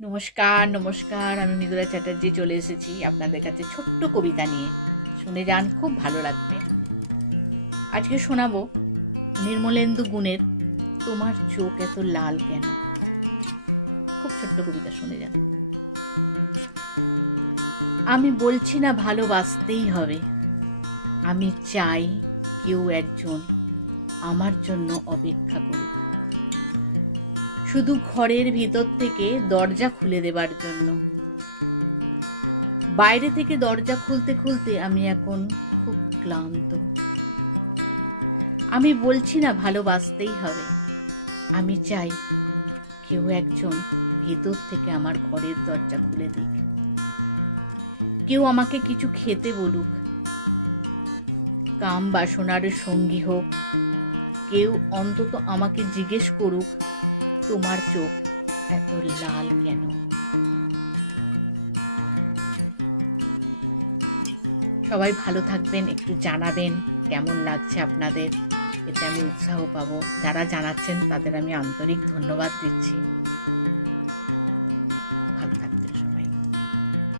নমস্কার, নমস্কার। আমি মৃদুলা চ্যাটার্জি চলে এসেছি আপনাদের কাছে ছোট্ট কবিতা নিয়ে। শুনে যান, খুব ভালো লাগবে। আজকে শোনাবো নির্মলেন্দু গুণের তোমার চোখ এত লাল কেন। খুব ছোট্ট কবিতা, শুনে যান। আমি বলছি না ভালোবাসতেই হবে, আমি চাই কেউ একজন আমার জন্য অপেক্ষা করুক, শুধু ঘরের ভিতর থেকে দরজা খুলে দেবার জন্য। বাইরে থেকে দরজা খুলতে খুলতে আমি এখন খুব ক্লান্ত। আমি বলছি না ভালোবাসতেই হবে, আমি চাই কেউ একজন ভেতর থেকে আমার ঘরের দরজা খুলে দিক, কেউ আমাকে কিছু খেতে বলুক, কাম বাসনার সঙ্গী হোক, কেউ অন্তত আমাকে জিজ্ঞেস করুক তোমার চোখ এত লাল কেন। সবাই ভালো থাকবেন, একটু জানাবেন কেমন লাগছে আপনাদের, এতে আমি উৎসাহ পাবো। যারা জানাচ্ছেন তাদের আমি আন্তরিক ধন্যবাদ দিচ্ছি। ভালো থাকবেন।